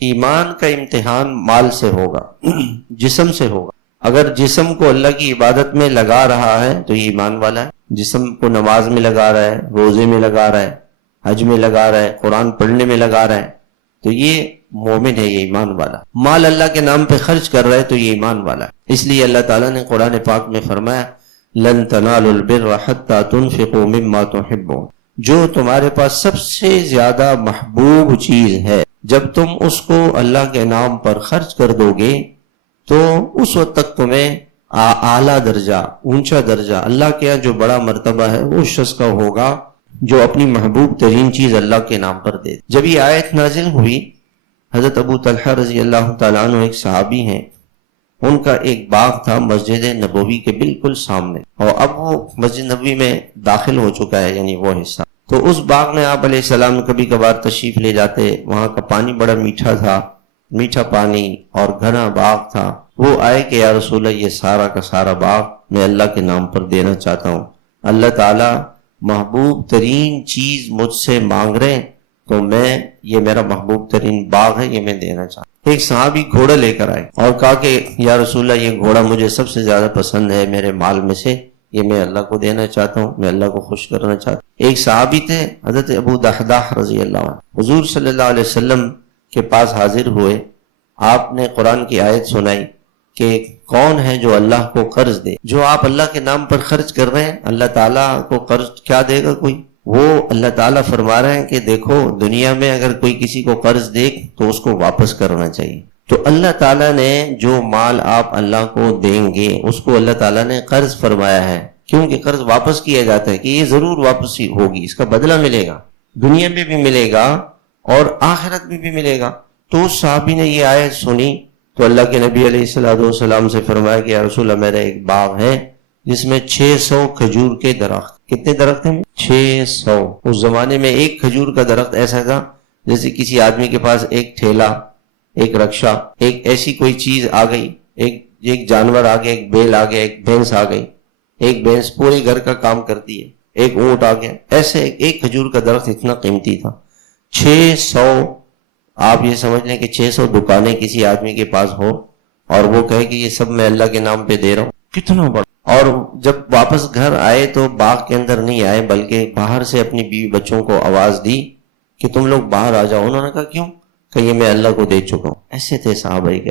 ایمان کا امتحان مال سے ہوگا، جسم سے ہوگا۔ اگر جسم کو اللہ کی عبادت میں لگا رہا ہے تو یہ ایمان والا ہے، جسم کو نماز میں لگا رہا ہے، روزے میں لگا رہا ہے، حج میں لگا رہا ہے، قرآن پڑھنے میں لگا رہا ہے، تو یہ مومن ہے، یہ ایمان والا۔ مال اللہ کے نام پہ خرچ کر رہا ہے تو یہ ایمان والا ہے۔ اس لیے اللہ تعالیٰ نے قرآن پاک میں فرمایا لن تنالوا البر حتى تنفقوا مما تحبون، جو تمہارے پاس سب سے زیادہ محبوب چیز ہے جب تم اس کو اللہ کے نام پر خرچ کر دو گے تو اس وقت تک تمہیں اعلیٰ درجہ، اونچا درجہ، اللہ کے یہاں جو بڑا مرتبہ ہے وہ شخص کا ہوگا جو اپنی محبوب ترین چیز اللہ کے نام پر دے۔ جب یہ آیت نازل ہوئی، حضرت ابو طلحہ رضی اللہ تعالیٰ عنہ ایک صحابی ہیں، ان کا ایک باغ تھا مسجد نبوی کے بالکل سامنے، اور اب وہ مسجد نبوی میں داخل ہو چکا ہے، یعنی وہ حصہ۔ تو اس باغ میں آپ علیہ السلام کبھی کبھار تشریف لے جاتے، وہاں کا پانی بڑا میٹھا تھا، میٹھا پانی اور گھنا باغ تھا۔ وہ آئے کہ یا رسول اللہ، یہ سارا کا سارا باغ میں اللہ کے نام پر دینا چاہتا ہوں، اللہ تعالیٰ محبوب ترین چیز مجھ سے مانگ رہے ہیں تو میں، یہ میرا محبوب ترین باغ ہے، یہ میں دینا چاہتا ہوں۔ ایک صحابی گھوڑا لے کر آئے اور کہا کہ یا رسول اللہ، یہ گھوڑا مجھے سب سے زیادہ پسند ہے میرے مال میں سے، یہ میں اللہ کو دینا چاہتا ہوں، میں اللہ کو خوش کرنا چاہتا ہوں۔ ایک صحابی تھے حضرت ابو دحداح رضی اللہ عنہ، حضور صلی اللہ علیہ وسلم کے پاس حاضر ہوئے، آپ نے قرآن کی آیت سنائی کہ کون ہے جو اللہ کو قرض دے، جو آپ اللہ کے نام پر خرچ کر رہے ہیں، اللہ تعالیٰ کو قرض کیا دے گا کوئی؟ وہ اللہ تعالیٰ فرما رہے ہیں کہ دیکھو، دنیا میں اگر کوئی کسی کو قرض دے تو اس کو واپس کرنا چاہیے۔ تو اللہ تعالیٰ نے جو مال آپ اللہ کو دیں گے اس کو اللہ تعالیٰ نے قرض فرمایا ہے، کیونکہ قرض واپس کیا جاتا ہے کہ یہ ضرور واپس ہوگی، اس کا بدلہ ملے گا، دنیا میں بھی ملے گا اور آخرت میں بھی ملے گا۔ تو اس صحابی نے یہ آیت سنی تو اللہ کے نبی علیہ السلام سے فرمایا کہ یا رسول اللہ، میرا ایک باغ ہے جس میں 600 کھجور کے درخت۔ کتنے درخت ہیں؟ 600۔ اس زمانے میں ایک کھجور کا درخت ایسا تھا جیسے کسی آدمی کے پاس ایک ٹھیلا، ایک رکشہ، ایک ایسی کوئی چیز آ گئی، ایک جانور آ گیا، ایک بیل آ گیا، ایک بھینس آ گئی، ایک بھینس پورے گھر کا کام کرتی ہے، ایک اونٹ آ گیا، ایسے ایک کھجور کا درخت اتنا قیمتی تھا۔ 600، آپ یہ سمجھ لیں کہ 600 دکانیں کسی آدمی کے پاس ہو اور وہ کہے کہ یہ سب میں اللہ کے نام پہ دے رہا ہوں، کتنا بڑا۔ اور جب واپس گھر آئے تو باغ کے اندر نہیں آئے بلکہ باہر سے اپنی بیوی بچوں کو آواز دی کہ تم لوگ باہر آ جاؤ۔ انہوں نے کہا کیوں؟ کہ یہ میں اللہ کو دے چکا ہوں۔ ایسے تھے صحابہ کے۔